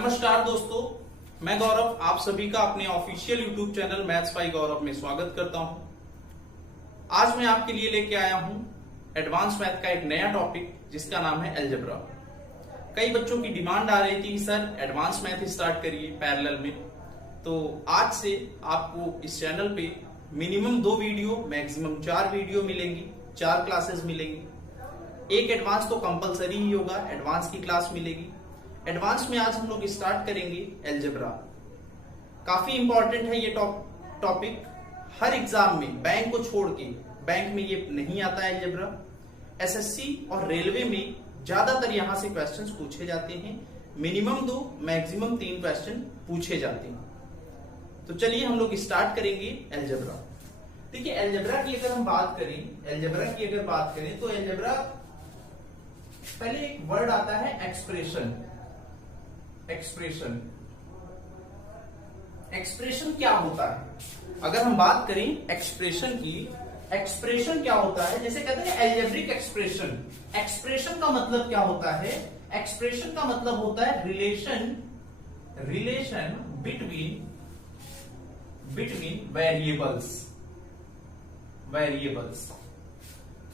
नमस्कार दोस्तों, मैं गौरव आप सभी का अपने official YouTube channel maths by Gaurav में स्वागत करता हूं। आज मैं आपके लिए लेके आया हूं एडवांस मैथ का एक नया टॉपिक जिसका नाम है अलजेब्रा। कई बच्चों की डिमांड आ रही थी सर एडवांस मैथ स्टार्ट करिए पैरेलल में। तो आज से आपको इस चैनल पे मिनिमम 2 वीडियो मैक्सिमम 4 वीडियो मिलेंगी, 4 क्लासेस मिलेंगी। एक एडवांस तो कंपलसरी ही होगा, एडवांस की क्लास मिलेगी। एडवांस में आज हम लोग स्टार्ट करेंगे अलजेब्रा। काफी इंपॉर्टेंट है ये टॉपिक। हर एग्जाम में बैंक को छोड़ के, बैंक में ये नहीं आता है अलजेब्रा। एसएससी और रेलवे में ज्यादातर यहां से क्वेश्चंस पूछे जाते हैं। मिनिमम 2 मैक्सिमम 3 क्वेश्चन पूछे जाते हैं। तो चलिए हम लोग स्टार्ट करेंगे अलजेब्रा। देखिए अलजेब्रा की अगर हम बात करें तो अलजेब्रा पहले एक वर्ड आता है एक्सप्रेशन। एक्सप्रेशन क्या होता है? अगर हम बात करें एक्सप्रेशन की, एक्सप्रेशन क्या होता है? जैसे कहते हैं एल्जेब्रिक एक्सप्रेशन। एक्सप्रेशन का मतलब क्या होता है? एक्सप्रेशन का मतलब होता है relation between variables.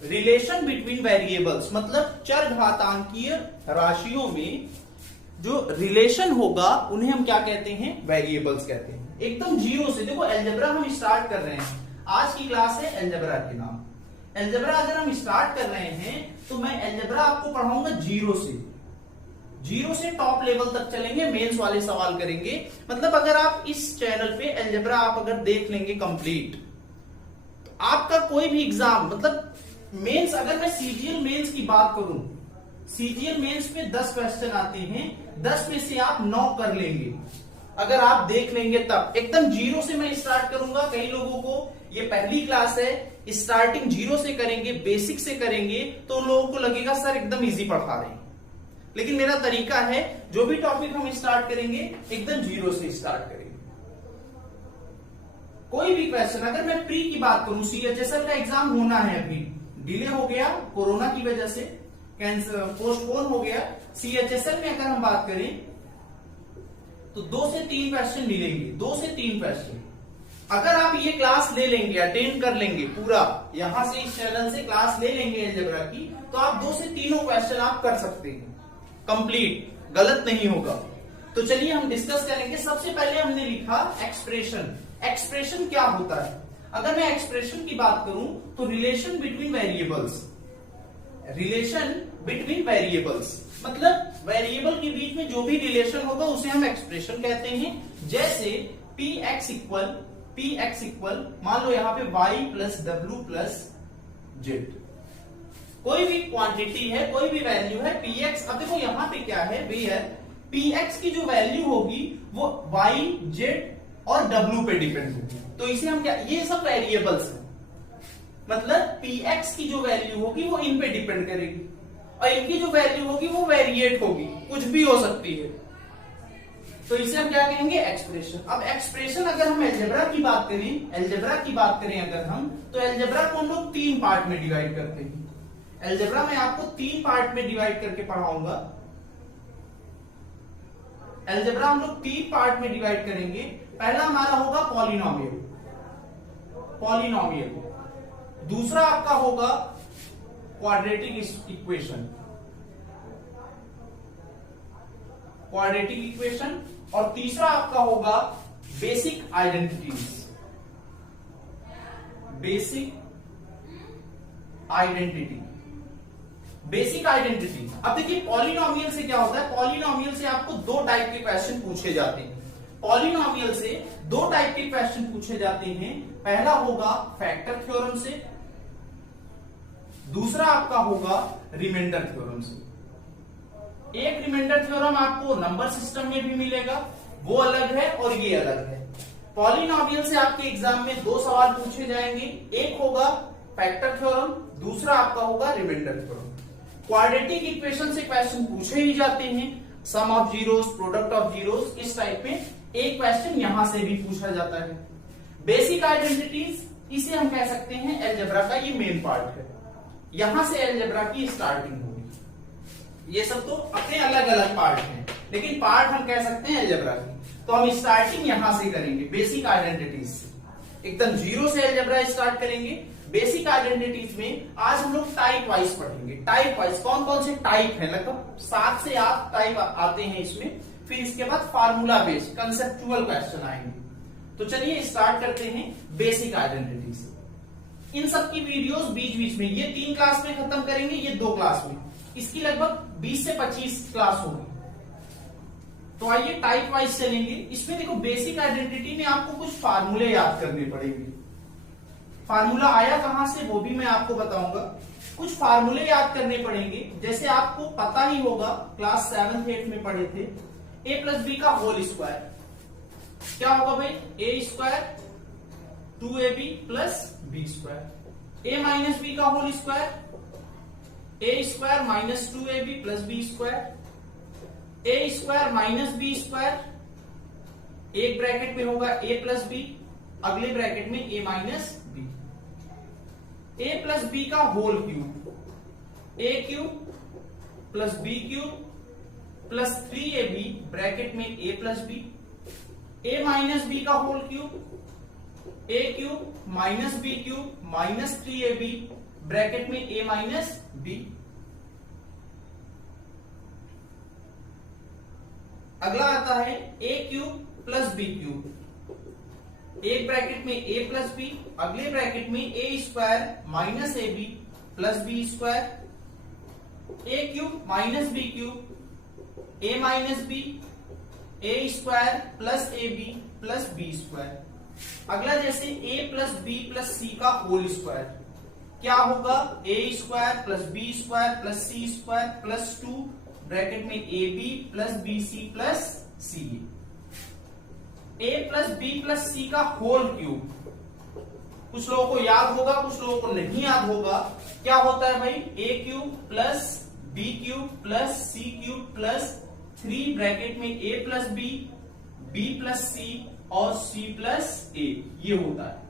Relation between variables मतलब चरघातांकीय राशियों में जो रिलेशन होगा उन्हें हम क्या कहते हैं? वेरिएबल्स कहते हैं। एकदम जीरो से। देखो अलजेब्रा हम स्टार्ट कर रहे हैं, आज की क्लास है अलजेब्रा के नाम। अलजेब्रा अगर हम स्टार्ट कर रहे हैं तो मैं अलजेब्रा आपको पढ़ाऊंगा जीरो से टॉप लेवल तक चलेंगे, मेंस वाले सवाल करेंगे। मतलब अगर आप इस चैनल पे अलजेब्रा आप अगर देख लेंगे कंप्लीट, तो आपका कोई भी एग्जाम मतलब मेंस, अगर मैं सीजीएल मेंस की बात करूं, सीजीएल मेंस में 10 क्वेश्चन आते हैं, 10 में से आप 9 कर लेंगे अगर आप देख लेंगे तब। एकदम जीरो से मैं स्टार्ट करूंगा। कई लोगों को ये पहली क्लास है, स्टार्टिंग जीरो से करेंगे, बेसिक से करेंगे तो लोगों को लगेगा सर एकदम इजी पढ़ा रहे हैं। लेकिन मेरा तरीका है, जो भी टॉपिक हम स्टार्ट करेंगे एकदम जीरो से स्टार्ट करेंगे। कोई भी क्वेश्चन, अगर मैं प्री की बात करूं, सीएचएसएल का एग्जाम होना है, अभी डिले हो गया कोरोना की वजह से, कैंसर पोस्टपोन हो गया। सीएचएसएल में अगर हम बात करें तो 2 से 3 क्वेश्चन मिलेंगे, 2 से 3 क्वेश्चन। अगर आप ये क्लास ले लेंगे, अटेंड कर लेंगे पूरा, यहां से इस चैनल से क्लास ले लेंगे अलजेब्रा की, तो आप 2 से 3 क्वेश्चन आप कर सकते हैं कंप्लीट, गलत नहीं होगा। तो चलिए हम डिस्कस करेंगे। सबसे पहले हमने लिखा एक्सप्रेशन। एक्सप्रेशन क्या होता है? अगर मैं एक्सप्रेशन की बात करूं तो रिलेशन बिटवीन वेरिएबल्स मतलब वेरिएबल के बीच में जो भी रिलेशन होगा उसे हम एक्सप्रेशन कहते हैं। जैसे px इक्वल मान लो यहां पे y plus w plus z, कोई भी क्वांटिटी है, कोई भी वैल्यू है px। अब देखो यहां पे क्या है, px की जो वैल्यू होगी वो y, z और w पे डिपेंड होगी। तो इसे हम क्या, ये सब वेरिएबल्स हैं। मतलब px की जो वैल्यू होगी वो इन पे डिपेंड करेगी और इनकी जो वैल्यू होगी वो वेरिएट होगी, कुछ भी हो सकती है। तो इसे हम क्या कहेंगे? एक्सप्रेशन। अब एक्सप्रेशन अगर हम अलजेब्रा की बात करें अगर हम, तो अलजेब्रा को हम लोग 3 पार्ट में डिवाइड करते हैं। अलजेब्रा में आपको 3 पार्ट में डिवाइड करके पढ़ाऊंगा। अलजेब्रा हम लोग 3 पार्ट में डिवाइड करेंगे। पहला हमारा होगा पॉलिनोमियल, दूसरा आपका होगा क्वाड्रेटिक इक्वेशन और तीसरा आपका होगा बेसिक आइडेंटिटी। अब देखिए पॉलिनोमियल से क्या होता है? पॉलिनोमियल से आपको 2 टाइप के क्वेश्चन पूछे जाते हैं। पॉलिनोमियल से 2 टाइप के क्वेश्चन पूछे जाते हैं। पहला होगा फैक्टर थ्योरम से, दूसरा आपका होगा रिमाइंडर थ्योरम से। एक रिमाइंडर थ्योरम आपको नंबर सिस्टम में भी मिलेगा, वो अलग है और ये अलग है। पॉलिनोमियल से आपके एग्जाम में 2 सवाल पूछे जाएंगे, एक होगा फैक्टर थ्योरम, दूसरा आपका होगा रिमाइंडर थ्योरम। क्वाड्रेटिक इक्वेशन से क्वेश्चन पूछे ही जाते हैं, sum of zeros, product of zeros, इस टाइप में एक क्वेश्चन यहां से भी पूछा जाता है। बेसिक आइडेंटिटीज, इसे हम कह सकते हैं अलजेब्रा का ये मेन पार्ट है, यहां से अलजेब्रा की स्टार्टिंग होगी। ये सब तो अपने अलग अलग पार्ट हैं। लेकिन पार्ट हम कह सकते हैं अलजेब्रा की। तो हम स्टार्टिंग यहां से करेंगे बेसिक आइडेंटिटीज से, एकदम जीरो से अलजेब्रा स्टार्ट करेंगे। बेसिक आइडेंटिटीज में आज हम लोग टाइप वाइज पढ़ेंगे। टाइप वाइज कौन कौन से टाइप है, लगभग 7 से 8 टाइप आते हैं इसमें। फिर इसके बाद फार्मूला बेस्ड कंसेप्चुअल क्वेश्चन आएंगे। तो चलिए स्टार्ट करते हैं बेसिक आइडेंटिटी से। इन सब की वीडियोस बीच बीच में, ये 3 क्लास में खत्म करेंगे, ये 2 क्लास में, इसकी लगभग 20 से 25 क्लास होगी। तो आइए टाइप वाइज चलेंगे। इसमें देखो बेसिक आइडेंटिटी में आपको कुछ फार्मूले याद करने पड़ेंगे। फार्मूला आया कहां से वो भी मैं आपको बताऊंगा। कुछ फार्मूले याद करने पड़ेंगे, जैसे आपको पता ही होगा क्लास 7th 8th में पढ़े थे, a प्लस बी का होल स्क्वायर क्या होगा भाई, a square 2ab plus B square. a minus B का whole square a square minus 2ab plus B square. a square minus B square, एक bracket में होगा a प्लस बी, अगले bracket में a minus B. a plus B का whole cube, a cube plus B cube plus 3ab bracket में a plus B. a minus B का whole cube, a cube minus B cube minus 3ab bracket में a minus B. अगला आता है a cube plus B cube, एक bracket में a plus B, अगले bracket में a square minus ab plus B square. a cube minus B cube, a minus B, a square plus ab plus B square. अगला जैसे a plus B plus c का whole square क्या होगा, a square plus B square plus c square plus 2 bracket में ab plus bc plus ca। a plus B plus c का whole cube, कुछ लोगों को याद होगा कुछ लोगों को नहीं याद होगा। क्या होता है भाई, a cube plus B cube plus C cube plus 3 bracket में a plus B, b plus C और c प्लस a, ये होता है।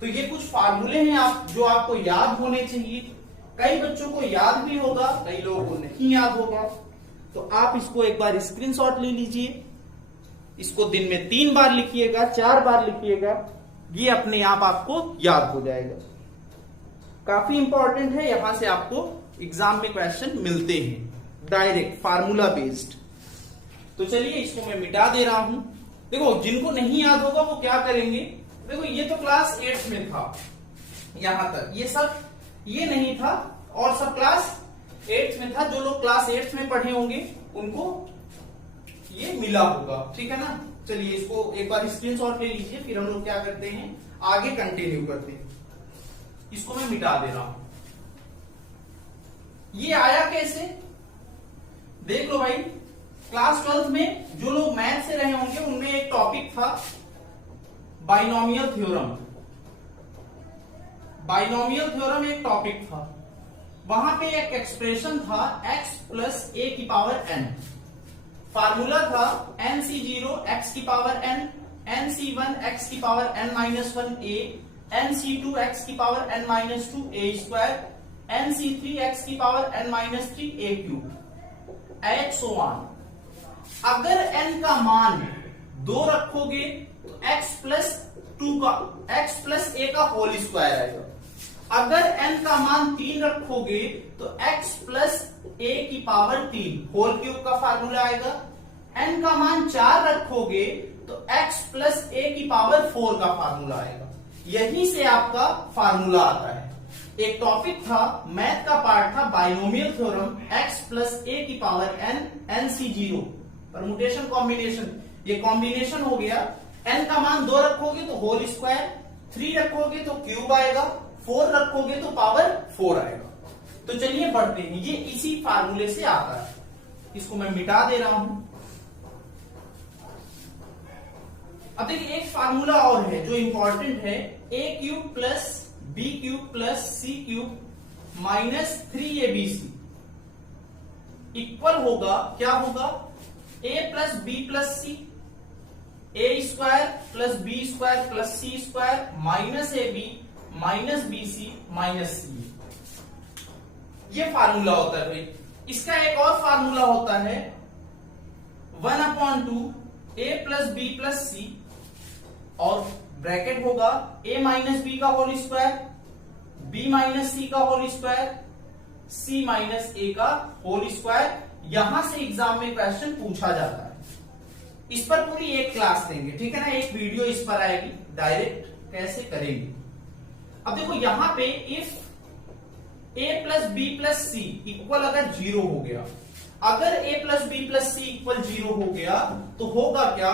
तो ये कुछ फार्मूले हैं जो आपको याद होने चाहिए। कई बच्चों को याद भी होगा, कई लोगों को नहीं याद होगा। तो आप इसको एक बार स्क्रीनशॉट ले लीजिए, इसको दिन में 3 बार लिखिएगा, 4 बार लिखिएगा, ये अपने आप आपको याद हो जाएगा। काफी इंपॉर्टेंट है, यहां से आपको एग्जाम में क्वेश्चन मिलते हैं डायरेक्ट फार्मूला बेस्ड। तो चलिए इसको मैं मिटा दे रहा हूं। देखो जिनको नहीं याद होगा वो क्या करेंगे, देखो ये तो क्लास 8 में था, यहां तक ये सब ये नहीं था, और सब क्लास 8 में था। जो लोग क्लास 8 में पढ़े होंगे उनको ये मिला होगा, ठीक है ना। चलिए इसको एक बार स्क्रीनशॉट ले लीजिए, फिर हम लोग क्या करते हैं आगे कंटिन्यू करते हैं। इसको मैं मिटा दे रहा हूं। ये आया कैसे देख लो भाई। क्लास 12th में जो लोग मैथ से रहे होंगे उनमें एक टॉपिक था बाइनोमियल थ्योरम। बाइनोमियल थ्योरम एक टॉपिक था, वहां पे एक एक्सप्रेशन था x प्लस a की पावर n। फार्मूला था nc0 x की पावर n, nc1 x की power n minus 1a, nc2 x की power n minus 2a square, nc3 x की power n minus 3a cube, at so on. अगर n का मान 2 रखोगे तो x प्लस 2 का x प्लस a का होल स्क्वायर आएगा। अगर n का मान 3 रखोगे तो x प्लस a की पावर 3 होल क्यूब का फार्मूला आएगा। n का मान 4 रखोगे तो x प्लस a की पावर 4 का फार्मूला आएगा। यहीं से आपका फार्मूला आता है। एक टॉपिक था मैथ का पार्ट था binomial theorem, x plus a की power n, nc0 permutation combination, ये कॉम्बिनेशन हो गया। n का मान 2 रखोगे तो होल स्क्वायर, 3 रखोगे तो क्यूब आएगा, 4 रखोगे तो पावर 4 आएगा। तो चलिए बढ़ते हैं, ये इसी फार्मूले से आता है। इसको मैं मिटा दे रहा हूं। अब देखिए एक फार्मूला और है जो इंपॉर्टेंट है, a cube plus B cube plus C cube minus 3abc equal होगा, क्या होगा, a plus B plus C, a square plus B square plus C square minus ab minus bc minus c। ये formula होता है भाई। इसका एक और फार्मूला होता है 1/2 a plus B plus C, और ब्रैकेट होगा a माइनस बी का whole square, b minus C का whole square, c minus a का होल स्क्वायर। यहां से एग्जाम में क्वेश्चन पूछा जाता है। इस पर पूरी एक क्लास देंगे, ठीक है ना, एक वीडियो इस पर आएगी, डायरेक्ट कैसे करेंगे। अब देखो यहां पे if a plus B plus C equal अगर 0 हो गया, अगर a plus B plus C equal 0 हो गया तो होगा क्या,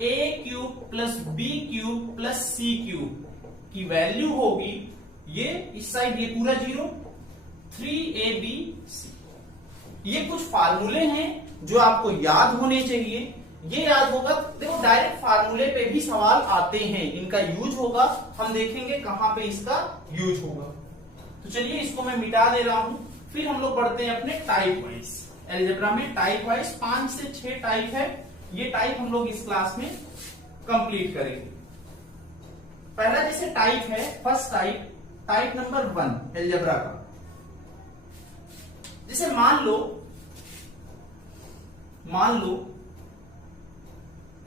a cube plus B cube plus C cube की वैल्यू होगी ये इस साइड, ये पूरा 0, 3abc। ये कुछ फार्मूले हैं जो आपको याद होने चाहिए, ये याद होगा। देखो डायरेक्ट फार्मूले पे भी सवाल आते हैं, इनका यूज होगा, हम देखेंगे कहां पे इसका यूज होगा। तो चलिए इसको मैं मिटा दे रहा हूं, फिर हम लोग पढ़ते हैं अपने टाइप वाइज। अलजेब्रा में टाइप वाइज 5 से 6 टाइप है, ये टाइप हम लोग इस क्लास में कंप्लीट करेंगे। पहला जैसे टाइप है, first type, type number 1 algebra का। जैसे मान लो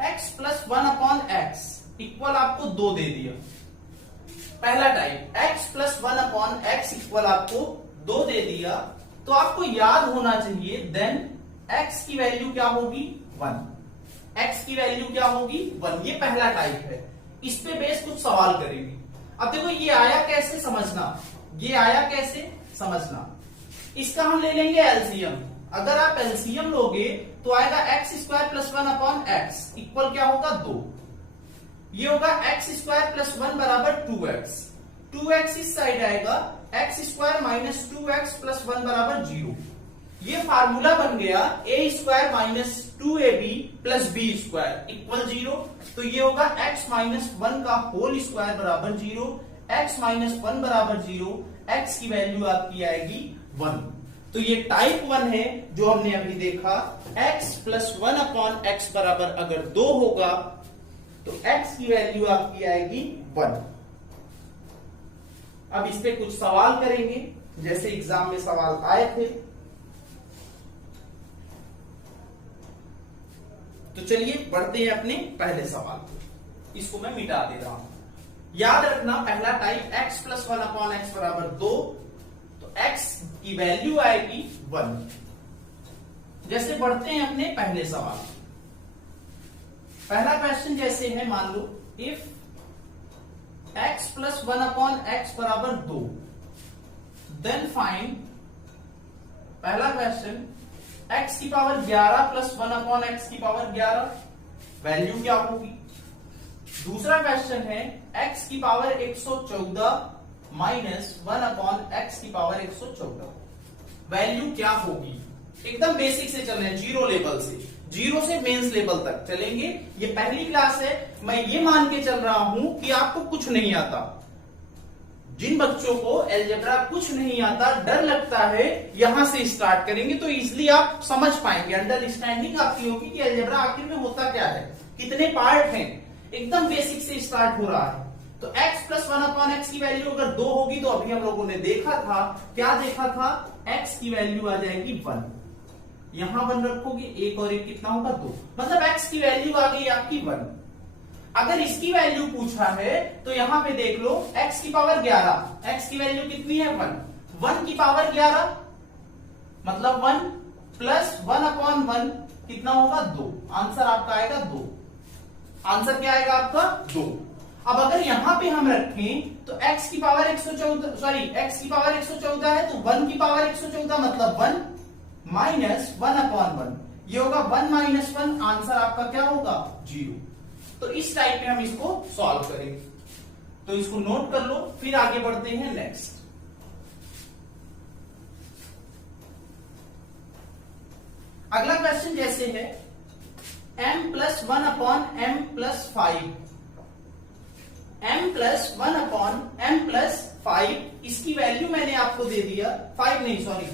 x प्लस 1/x इक्वल आपको 2 दे दिया। पहला type x plus 1/x equal आपको 2 दे दिया, तो आपको याद होना चाहिए देन x की वैल्यू क्या होगी, 1। x की वैल्यू क्या होगी, 1। ये पहला टाइप है, इस पे बेस कुछ सवाल करेंगे। अब देखो ये आया कैसे समझना, ये आया कैसे समझना। इसका हम ले लेंगे एलसीएम। अगर आप एलसीएम लोगे तो आएगा x square plus 1/x equal क्या होगा, 2। ये होगा एक्स स्क्वायर प्लस 1 बराबर 2x। 2x इस साइड आएगा, x square minus 2x plus 1 बराबर 0। ये फार्मूला बन गया a square minus 2ab plus b square equal 0। तो ये होगा x माइनस 1 का होल स्क्वायर बराबर 0, x माइनस 1 बराबर 0, x की वैल्यू आपकी आएगी 1। तो ये टाइप 1 है जो हमने अभी देखा। x प्लस 1/x बराबर अगर 2 होगा तो x की वैल्यू आपकी आएगी 1। अब इस पे कुछ सवाल करेंगे, जैसे एग्जाम में सवाल आए थे। तो चलिए बढ़ते हैं अपने पहले सवाल को, इसको मैं मिटा दे रहा हूं। याद रखना पहला टाइप x प्लस 1/x बराबर 2, तो x की वैल्यू आएगी 1। जैसे बढ़ते हैं अपने पहले सवाल। पहला क्वेश्चन जैसे है, मान लो इफ x प्लस 1/x बराबर 2 देन फाइंड, पहला क्वेश्चन x की पावर 11 प्लस 1/x की पावर 11 वैल्यू क्या होगी। दूसरा क्वेश्चन है x की पावर 114 माइनस 1/x की पावर 114 वैल्यू क्या होगी। एकदम बेसिक से चल रहे हैं, जीरो लेवल से, जीरो से मेंस लेवल तक चलेंगे। ये पहली क्लास है, मैं ये मान के चल रहा हूं कि आपको कुछ नहीं आता। जिन बच्चों को अलजेब्रा कुछ नहीं आता, डर लगता है, यहां से स्टार्ट करेंगे तो इजिली आप समझ पाएंगे, अंडरस्टैंडिंग आपकी होगी कि अलजेब्रा आखिर में होता क्या है, कितने पार्ट हैं। एकदम बेसिक से स्टार्ट हो रहा है। तो x प्लस 1/x की वैल्यू अगर 2 होगी तो अभी हम लोगों ने देखा था, क्या देखा था, x की वैल्यू आ जाएगी 1। यहां 1 रखोगे, एक और एक कितना होगा, 2, मतलब x की वैल्यू आ गई आपकी 1। अगर इसकी वैल्यू पूछा है तो यहां पे देख लो x की पावर 11, x की वैल्यू कितनी है, 1। 1 की पावर 11 मतलब 1 प्लस 1/1 कितना होगा, 2। आंसर आपका आएगा 2। आंसर क्या आएगा आपका, 2। अब अगर यहां पे हम रखें तो x की पावर 114, सॉरी x की पावर 114 है तो 1 की पावर 114 मतलब 1 माइनस 1/1, ये होगा 1 माइनस 1, आंसर आपका क्या होगा, 0। तो इस टाइप में हम इसको सॉल्व करेंगे। तो इसको नोट कर लो, फिर आगे बढ़ते हैं नेक्स्ट। अगला क्वेश्चन जैसे है m plus 1/m plus 5, m plus 1/m plus 5, इसकी वैल्यू मैंने आपको दे दिया, 5 नहीं सॉरी,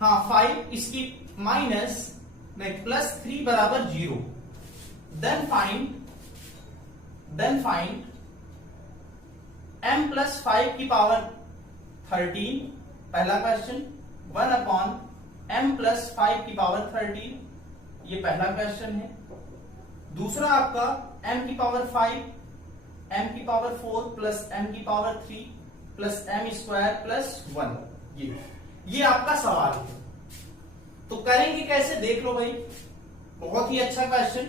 हाँ 5, इसकी माइनस नहीं प्लस 3 बराबर 0। देन फाइंड m प्लस 5 की पावर 13, पहला क्वेश्चन, 1/m m प्लस 5 की पावर 13, ये पहला क्वेश्चन है। दूसरा आपका m की पावर 5, m की पावर 4 प्लस m की power 3 plus m square plus 1, ये आपका सवाल है। तो करेंगे कैसे देख लो भाई, बहुत ही अच्छा क्वेश्चन।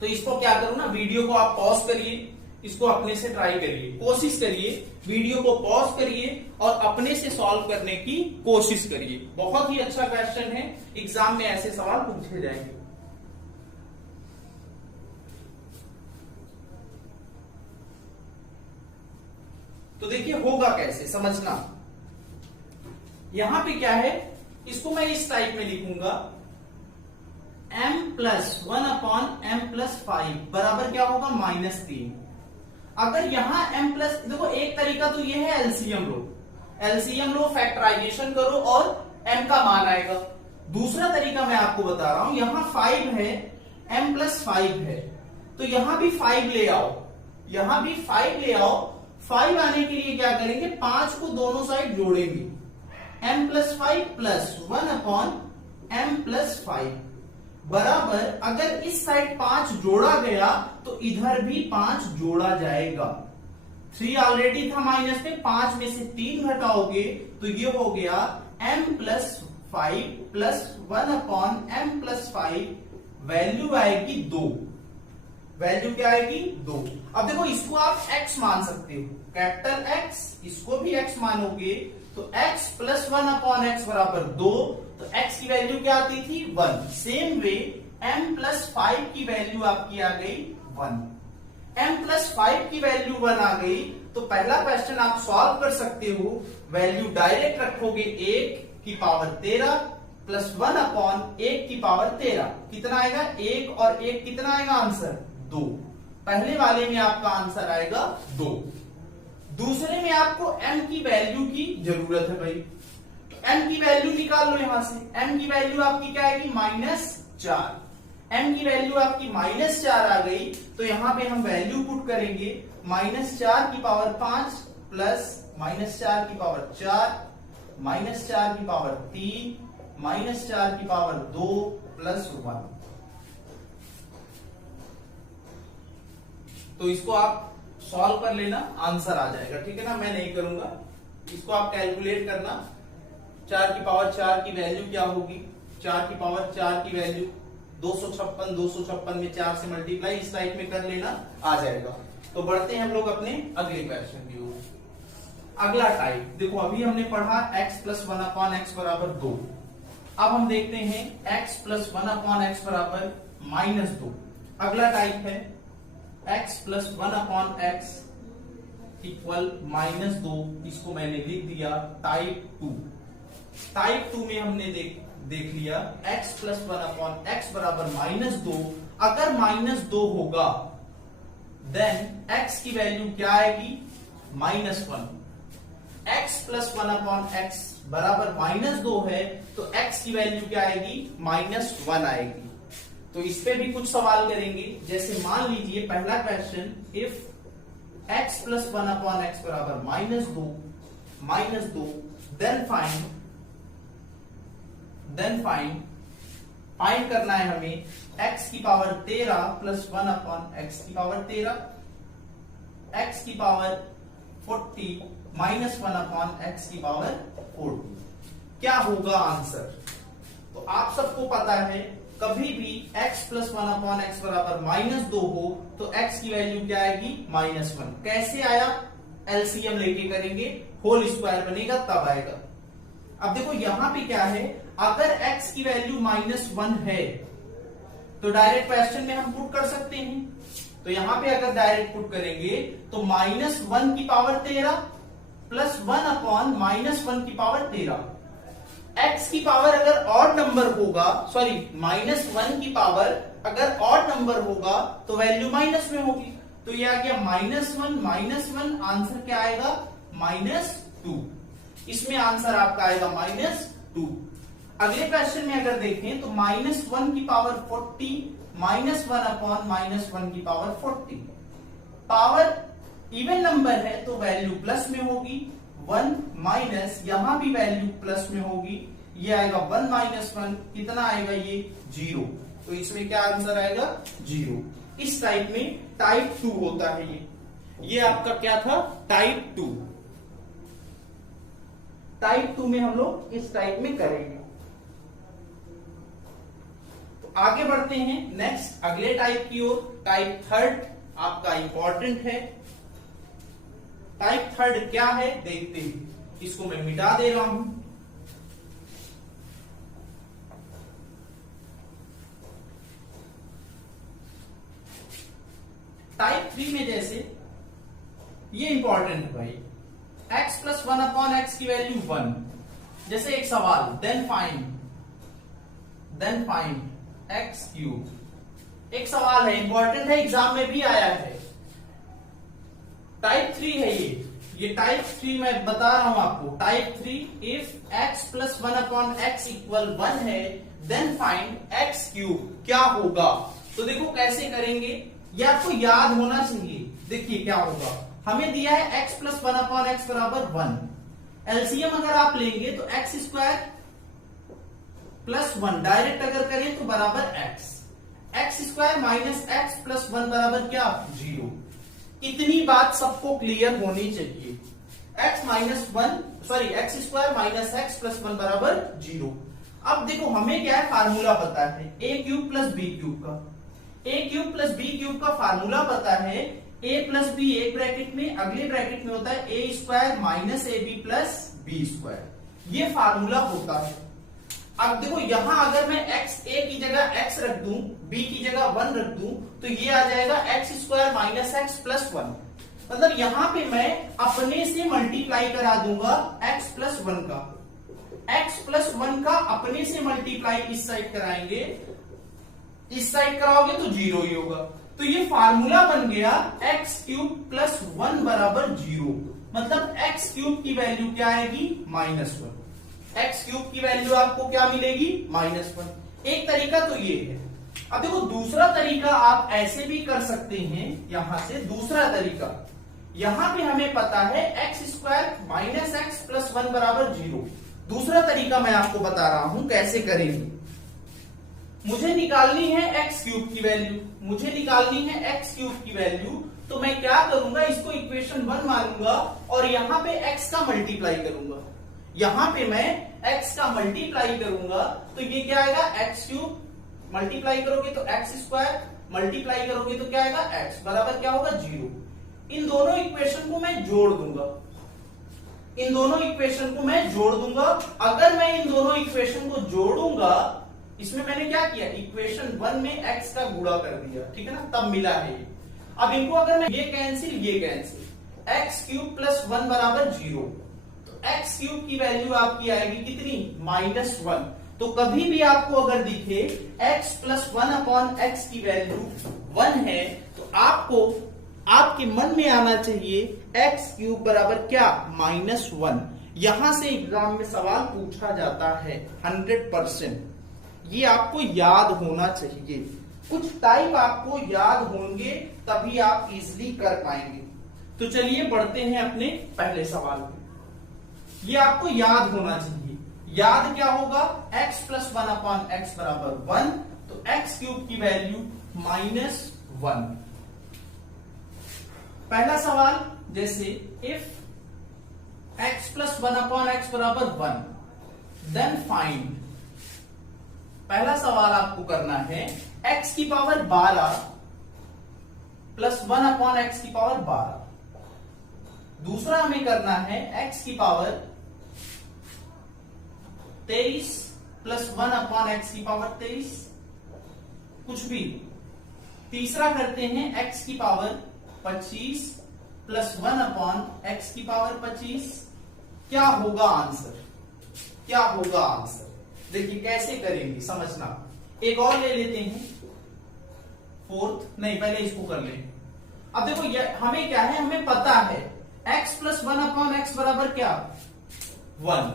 तो इसको क्या करो ना, वीडियो को आप पॉज करिए, इसको अपने से ट्राई करिए, कोशिश करिए, वीडियो को पॉज करिए और अपने से सॉल्व करने की कोशिश करिए। बहुत ही अच्छा क्वेश्चन है, एग्जाम में ऐसे सवाल पूछे जाएंगे। तो देखिए होगा कैसे, समझना। यहां पे क्या है, इसको मैं इस टाइप में लिखूंगा, m plus 1 upon m plus 5 बराबर क्या होगा, -3। अगर यहां m प्लस, देखो एक तरीका तो ये है एलसीएम लो, एलसीएम लो, फैक्टराइजेशन करो और m का मान आएगा। दूसरा तरीका मैं आपको बता रहा हूं, यहां 5 है, m प्लस 5 है, तो यहां भी 5 ले आओ, यहां भी 5 ले आओ। 5 आने के लिए क्या करेंगे, 5 को दोनों साइड जोड़ेंगे, m plus 5 plus 1 upon m plus 5 बराबर, अगर इस साइड 5 जोड़ा गया तो इधर भी 5 जोड़ा जाएगा। 3 ऑलरेडी था माइनस में, 5 में से 3 घटाओगे तो ये हो गया m plus 5 plus 1 upon m plus 5, value आएगी 2। वैल्यू क्या आएगी, 2। अब देखो इसको आप x मान सकते हो, कैपिटल X, इसको भी x मानोगे तो x प्लस 1 अपॉन x बराबर 2, तो x की वैल्यू क्या आती थी, 1। सेम वे m प्लस 5 की वैल्यू आपकी आ गई 1। m प्लस 5 की वैल्यू 1 आ गई, तो पहला क्वेश्चन आप सॉल्व कर सकते हो। वैल्यू डायरेक्ट रखोगे 1 की पावर 13 प्लस 1 अपॉन 1 की पावर 13, कितना आएगा, 1 और 1 कितना आएगा आंसर, 2। पहले वाले में आपका आंसर आएगा 2। दूसरे में आपको m की वैल्यू की जरूरत है भाई, m की वैल्यू निकाल लो यहां से। m की वैल्यू आपकी क्या आएगी, -4। m की वैल्यू आपकी -4 आ गई, तो यहां पे हम वैल्यू पुट करेंगे, -4 की पावर 5 प्लस -4 की पावर 4, -4 की पावर 3, -4 की पावर 2 प्लस 1। तो इसको आप सॉल्व कर लेना, आंसर आ जाएगा, ठीक है ना। मैं नहीं करूंगा, इसको आप कैलकुलेट करना। 4 की पावर 4 की वैल्यू क्या होगी, 4 की पावर 4 की वैल्यू 256, 256 में 4 से मल्टीप्लाई इस टाइप में कर लेना, आ जाएगा। तो बढ़ते हैं हम लोग अपने अगले क्वेश्चन की ओर। अगला टाइप देखो, अभी हमने पढ़ा x प्लस 1 अपॉन x बराबर 2। अब हम देखते हैं x प्लस 1 अपॉन x बराबर -2। अगला टाइप है x plus 1 upon x equal -2, इसको मैंने लिख दिया टाइप 2। टाइप 2 में हमने देख लिया x प्लस 1 अपॉन x बराबर -2। अगर -2 होगा देन x की वैल्यू क्या आएगी, -1। x प्लस 1 अपॉन x बराबर -2 है, तो x की वैल्यू क्या आएगी, -1 आएगी। तो इस पे भी कुछ सवाल करेंगे, जैसे मान लीजिए पहला question, if x plus 1 upon x बराबर -2 देन फाइंड करना है हमें x की पावर 13 प्लस 1 अपॉन x की पावर 13, x की पावर 40 -1 अपॉन x की पावर 40। क्या होगा आंसर। तो आप सबको पता है कभी भी x प्लस 1 अपॉन x बराबर -2 हो तो x की वैल्यू क्या आएगी, -1। कैसे आया, एलसीएम लेके करेंगे, होल स्क्वायर बनेगा तब आएगा। अब देखो यहां पे क्या है, अगर x की वैल्यू -1 है तो डायरेक्ट क्वेश्चन में हम पुट कर सकते हैं। तो यहां पे अगर डायरेक्ट पुट करेंगे तो -1 की पावर 13 प्लस 1 अपॉन -1 की पावर 13। x की पावर अगर ऑड नंबर होगा, सॉरी -1 की पावर अगर ऑड नंबर होगा तो वैल्यू माइनस में होगी। तो ये आ गया -1, आंसर क्या आएगा, -2। इसमें आंसर आपका आएगा -2। अगले क्वेश्चन में अगर देखें तो -1 की पावर 40 -1 अपॉन -1 की पावर 40। पावर इवन नंबर है तो वैल्यू प्लस में होगी, 1 माइनस, यहां भी वैल्यू प्लस में होगी, ये आएगा 1 माइनस 1, कितना आएगा ये 0। तो इसमें क्या आंसर आएगा 0। इस टाइप में टाइप 2 होता है ये आपका क्या था टाइप 2। टाइप 2 में हम लोग इस टाइप में करेंगे। तो आगे बढ़ते हैं नेक्स्ट अगले टाइप की ओर। टाइप 3 आपका इंपॉर्टेंट है। टाइप 3 क्या है देखते हैं। इसको मैं मिटा दे रहा हूं। टाइप 3 में जैसे ये इंपॉर्टेंट है भाई, x प्लस 1 अपॉन एक्स की वैल्यू 1। जैसे एक सवाल, देन फाइंड x क्यूब। एक सवाल है, इंपॉर्टेंट है, एग्जाम में भी आया है। टाइप 3 है ये टाइप 3 मैं बता रहा हूं आपको। Type 3, if x plus 1 upon x equal 1 है, देन फाइंड x क्यूब। क्या होगा? तो देखो कैसे करेंगे, ये आपको याद होना चाहिए। देखिए क्या होगा, हमें दिया है x प्लस 1 अपॉन एक्स बराबर 1। एलसीएम अगर आप लेंगे तो एक्स स्क्वायर प्लस 1 डायरेक्ट अगर करें तो बराबर x square minus x plus 1 बराबर क्या 0। इतनी बात सबको क्लियर होनी चाहिए। X square minus x plus 1 बराबर 0। अब देखो हमें क्या है, फार्मूला पता है a cube plus B cube का। a cube plus B cube का फार्मूला पता है, a प्लस बी एक ब्रैकेट में, अगले ब्रैकेट में होता है a square minus A B plus B square. ये फार्मूला होता है। अब देखो यहां अगर मैं x a की जगह x रख दूं, b की जगह 1 रख दूं, तो ये आ जाएगा x square minus x plus 1। मतलब यहां पे मैं अपने से मल्टीप्लाई करा दूंगा x प्लस 1 का। x प्लस 1 का अपने से मल्टीप्लाई इस साइड कराएंगे, इस साइड कराओगे तो 0 ही होगा। तो ये फार्मूला बन गया x क्यूब प्लस 1 बराबर 0। मतलब x क्यूब की वैल्यू क्या आएगी -1। x क्यूब की वैल्यू आपको क्या मिलेगी -1। एक तरीका तो ये है। अब देखो दूसरा तरीका आप ऐसे भी कर सकते हैं। यहां से दूसरा तरीका, यहां पे हमें पता है x square minus x plus 1 बराबर 0। दूसरा तरीका मैं आपको बता रहा हूं कैसे करेंगे। मुझे निकालनी है एक्स क्यूब की वैल्यू, तो मैं क्या करूंगा, इसको इक्वेशन 1 मानूंगा और यहां पे x का मल्टीप्लाई करूंगा। यहां पे मैं x का मल्टीप्लाई करूंगा तो ये क्या आएगा, एक्स क्यूब मल्टीप्लाई करोगे तो एक्स स्क्वायर, मल्टीप्लाई करोगे तो क्या आएगा x बराबर क्या होगा 0। इन दोनों इक्वेशन को मैं जोड़ दूंगा। अगर मैं इन दोनों इक्वेशन को जोड़ूंगा, इसमें मैंने क्या किया, इक्वेशन 1 में x का गुणा कर दिया, ठीक है ना, तब मिला है ये। अब इनको अगर मैं ये कैंसिल एक्स क्यूब प्लस 1 बराबर 0, तो एक्स क्यूब की वैल्यू आपकी आएगी कितनी -1। तो कभी भी आपको अगर दिखे x प्लस 1 अपॉन एक्स की वैल्यू 1 है, तो आपको आपके मन में आना चाहिए एक्स क्यूब बराबर क्या -1। यहां से एग्जाम में सवाल पूछा जाता है 100%। ये आपको याद होना चाहिए। कुछ टाइप आपको याद होंगे तभी आप इजीली कर पाएंगे। तो चलिए बढ़ते हैं अपने पहले सवाल पे। ये आपको याद होना चाहिए। याद क्या होगा, x प्लस 1 अपॉन एक्स बराबर 1, तो x क्यूब की वैल्यू -1। पहला सवाल जैसे if x plus 1 upon X बराबर 1, देन फाइंड। पहला सवाल आपको करना है x की पावर 12 प्लस 1 अपॉन एक्स की पावर 12। दूसरा हमें करना है x की पावर 23 प्लस 1 अपॉन एक्स की पावर 23, कुछ भी। तीसरा करते हैं x की पावर 25 प्लस 1 अपॉन एक्स की पावर 25। क्या होगा आंसर, देखिए कैसे करेंगे समझना। एक और ले लेते हैं, पहले इसको कर लें। अब देखो हमें क्या है, हमें पता है x प्लस 1 अपॉन एक्स बराबर क्या 1।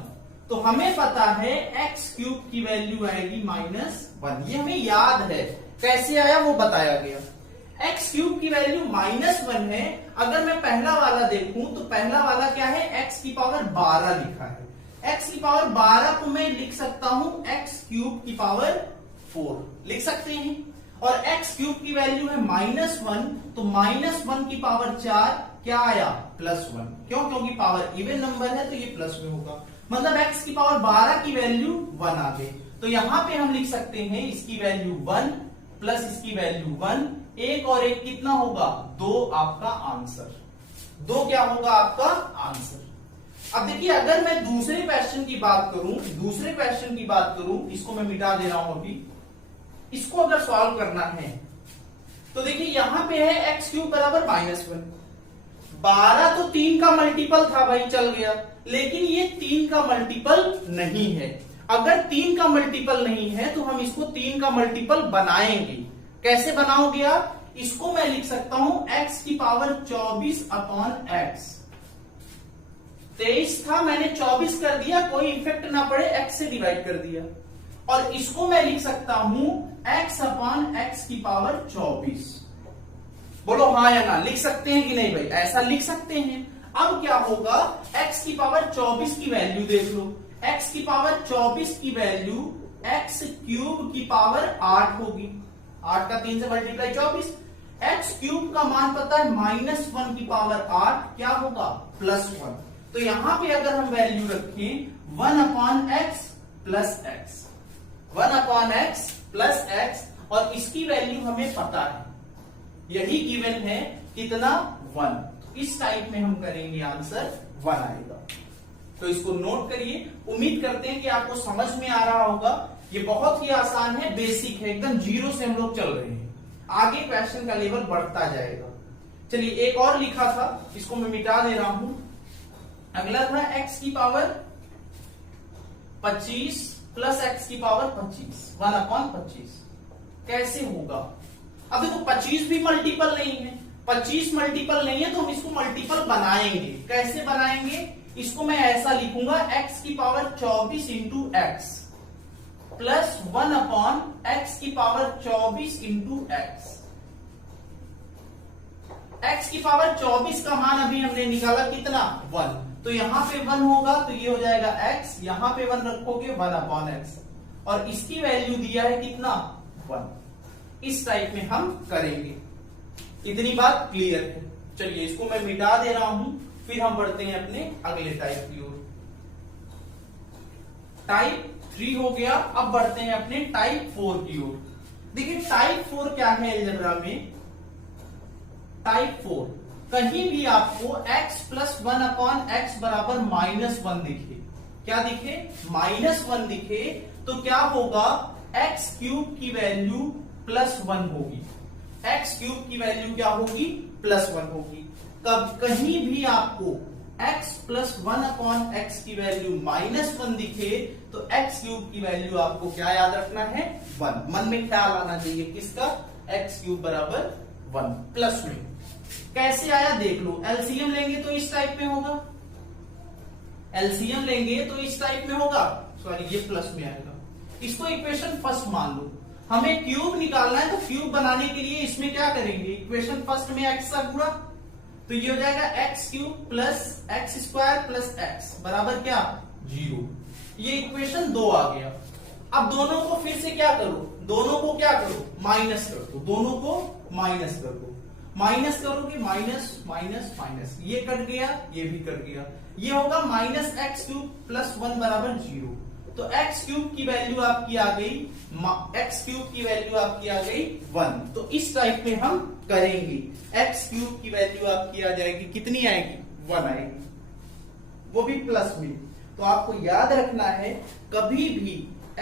तो हमें पता है x क्यूब की वैल्यू आएगी -1। ये हमें याद है, कैसे आया वो बताया गया। एक्स क्यूब की वैल्यू -1 है। अगर मैं पहला वाला देखूं तो पहला वाला क्या है, एक्स की पावर 12 लिखा है। एक्स की पावर 12 को मैं लिख सकता हूं एक्स क्यूब की पावर 4 लिख सकते हैं। और एक्स क्यूब की वैल्यू है -1, तो -1 की पावर 4 क्या आया, +1। क्यों, क्योंकि पावर इवन नंबर है तो ये प्लस में होगा। मतलब एक्स की पावर 12 की वैल्यू 1 आ गई। तो यहां पे हम लिख सकते हैं इसकी वैल्यू 1 प्लस इसकी वैल्यू 1, एक और एक कितना होगा, 2 आपका आंसर। 2 क्या होगा आपका आंसर। अब देखिए अगर मैं दूसरे क्वेश्चन की बात करूं, इसको मैं मिटा दे रहा हूं अभी। इसको अगर सॉल्व करना है तो देखिए यहां पे है एक्स क्यूब बराबर -1। 12 तो 3 का मल्टीपल था भाई, चल गया, लेकिन ये 3 का मल्टीपल नहीं है। अगर 3 का मल्टीपल नहीं है तो हम इसको 3 का मल्टीपल बनाएंगे। कैसे बनाओगे आप, इसको मैं लिख सकता हूं x की पावर 24/x। 23 था, मैंने 24 कर दिया, कोई इफेक्ट ना पड़े, x से डिवाइड कर दिया। और इसको मैं लिख सकता हूं x/x की पावर 24। बोलो हाँ या ना, लिख सकते हैं कि नहीं भाई, ऐसा लिख सकते हैं। अब क्या होगा, x की पावर 24 की वैल्यू देख लो, x की पावर 24 की वैल्यू x क्यूब की पावर 8 होगी। 8 का 3 से मल्टीप्लाई 24। x क्यूब का मान पता है -1 की पावर 8 क्या होगा, +1। तो यहां पे अगर हम वैल्यू रखें 1/x plus x, 1/x plus x, और इसकी वैल्यू हमें पता है, यही गिवन है, कितना, 1। इस टाइप में हम करेंगे, आंसर 1 आएगा। तो इसको नोट करिए। उम्मीद करते हैं कि आपको समझ में आ रहा होगा। ये बहुत ही आसान है, बेसिक है, एकदम जीरो से हम लोग चल रहे हैं। आगे क्वेश्चन का लेवल बढ़ता जाएगा। चलिए एक और लिखा था, इसको मैं मिटा दे रहा हूं। अगला था x की पावर 25 प्लस x की पावर 25, 1/25। कैसे होगा, अब देखो 25 भी मल्टीपल नहीं है, 25 मल्टीपल नहीं है, तो हम इसको मल्टीपल बनाएंगे। कैसे बनाएंगे, इसको मैं ऐसा लिखूंगा x की power 24 into x plus 1/x की पावर 24 इंटू x। x की पावर 24 का मान अभी हमने निकाला कितना, 1। तो यहां पे 1 होगा तो ये हो जाएगा x, यहां पे 1 रखोगे 1/x, और इसकी वैल्यू दिया है कितना, 1। इस टाइप में हम करेंगे। इतनी बात क्लियर है। चलिए इसको मैं मिटा दे रहा हूं, फिर हम बढ़ते हैं अपने अगले टाइप की ओर। टाइप 3 हो गया, अब बढ़ते हैं अपने टाइप 4 की ओर। देखिए टाइप 4 क्या है अलजेब्रा में। टाइप 4 कहीं भी आपको x प्लस 1/x बराबर -1 दिखे, क्या दिखे, -1 दिखे, तो क्या होगा, x क्यूब की वैल्यू +1 होगी। x क्यूब की वैल्यू क्या होगी, +1 होगी। कब कहीं भी आपको x प्लस 1/x की वैल्यू -1 दिखे तो x क्यूब की वैल्यू आपको क्या याद रखना है, 1। मन में ख्याल आना चाहिए किसका, x क्यूब बराबर 1 प्लस में। कैसे आया देख लो, एलसीएम लेंगे तो इस टाइप में होगा, एलसीएम लेंगे तो इस टाइप में होगा, सॉरी ये प्लस में आएगा। इसको इक्वेशन फर्स्ट मान लो। हमें क्यूब निकालना है तो क्यूब बनाने के लिए इसमें क्या करेंगे, इक्वेशन फर्स्ट में x का गुणा, तो ये हो जाएगा x cube plus x square plus x बराबर क्या, 0। ये इक्वेशन 2 आ गया। अब दोनों को फिर से क्या करो, दोनों को क्या करो, माइनस कर दो, दोनों को माइनस कर दो। माइनस करोगे माइनस माइनस माइनस, ये कट गया, ये भी कट गया, ये होगा -x क्यूब प्लस 1 बराबर 0। तो x क्यूब की वैल्यू आपकी आ गई, x क्यूब की वैल्यू आपकी आ गई 1। तो इस टाइप में हम करेंगे, x क्यूब की वैल्यू आपकी आ जाएगी, कितनी आएगी, 1 आएगी, वो भी प्लस में। तो आपको याद रखना है, कभी भी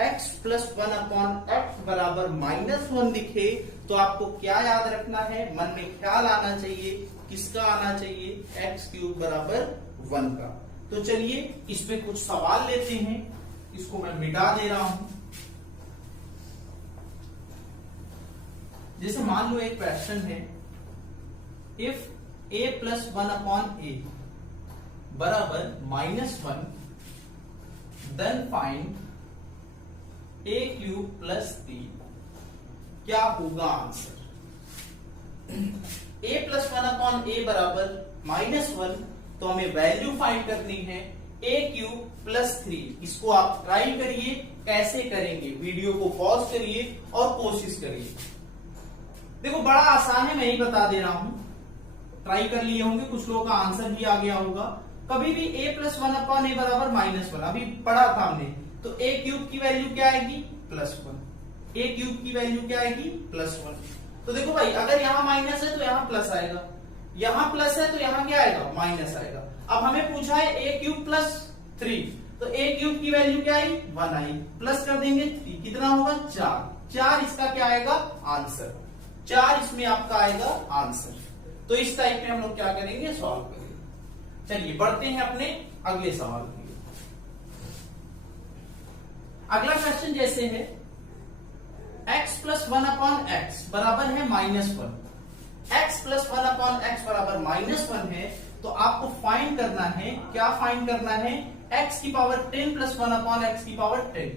x प्लस 1/x बराबर -1 दिखे तो आपको क्या याद रखना है, मन में ख्याल आना चाहिए, किसका आना चाहिए, x क्यूब बराबर 1 का। तो चलिए इस पे कुछ सवाल लेते हैं, इसको मैं मिटा दे रहा हूं। जैसे मान लो एक क्वेश्चन है, इफ a प्लस 1/a बराबर -1 then find a cube plus 3, क्या होगा आंसर। a plus one upon A बराबर -1, तो हमें वैल्यू फाइंड करनी है a क्यूब प्लस 3। इसको आप ट्राई करिए, कैसे करेंगे वीडियो को पॉज करिए और कोशिश करिए। देखो बड़ा आसान है, मैं ही बता दे रहा हूं, ट्राई कर लिए होंगे, कुछ लोगों का आंसर भी आ गया होगा। कभी भी a plus one upon A बराबर -1 अभी पढ़ा था हमने, तो a क्यूब की वैल्यू क्या आएगी +1, a क्यूब की वैल्यू क्या आएगी +1। तो देखो भाई अगर यहाँ माइनस है तो यहाँ प्लस आएगा, यहाँ प्लस है तो यहाँ क्या आएगा माइनस आएगा। अब हमें पूछा है a क्यूब प्लस 3, तो a क्यूब की वैल्यू क्या आई 1 आई, प्लस कर देंगे 3, कितना होगा 4 इसका क्या आएगा आंसर, 4 इसमें आपका आएगा आंसर। तो इस टाइप में हम लोग क्या करेंगे सॉल्व करेंगे। चलिए बढ़ते हैं अपने अगले सवाल की। अगला क्वेश्चन जैसे है x प्लस 1 अपॉन एक्स बराबर है -1, x प्लस 1 अपॉन एक्स बराबर -1 है, तो आपको फाइंड करना है, क्या फाइंड करना है, x की पावर 10 प्लस 1 अपॉन एक्स की पावर 10,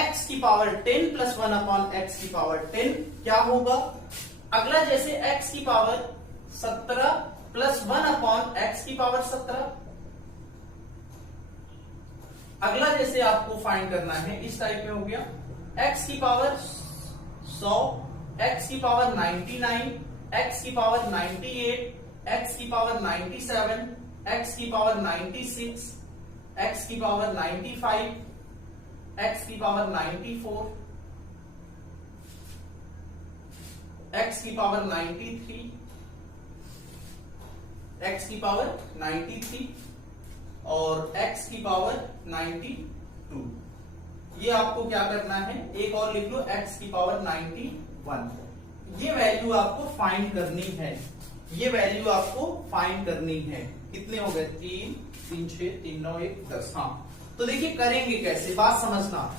x की पावर 10 प्लस 1 अपॉन एक्स की पावर 10 क्या होगा। अगला जैसे x की पावर 17 प्लस 1 अपॉन एक्स की पावर 17, अगला जैसे आपको फाइंड करना है इस टाइप में हो गया, x की पावर 100, x की पावर 99, x की पावर 98, x की पावर 97, x की पावर 96, x की पावर 95, x की पावर 94, x की पावर 93, x की पावर 93 और x की पावर 92। ये आपको क्या करना है, एक और लिख लो x की पावर 91। ये वैल्यू आपको फाइंड करनी है, ये वैल्यू आपको फाइंड करनी है। कितने हो गए 3 3 6 3 9 1 10। हाँ तो देखिए करेंगे कैसे, बात समझना।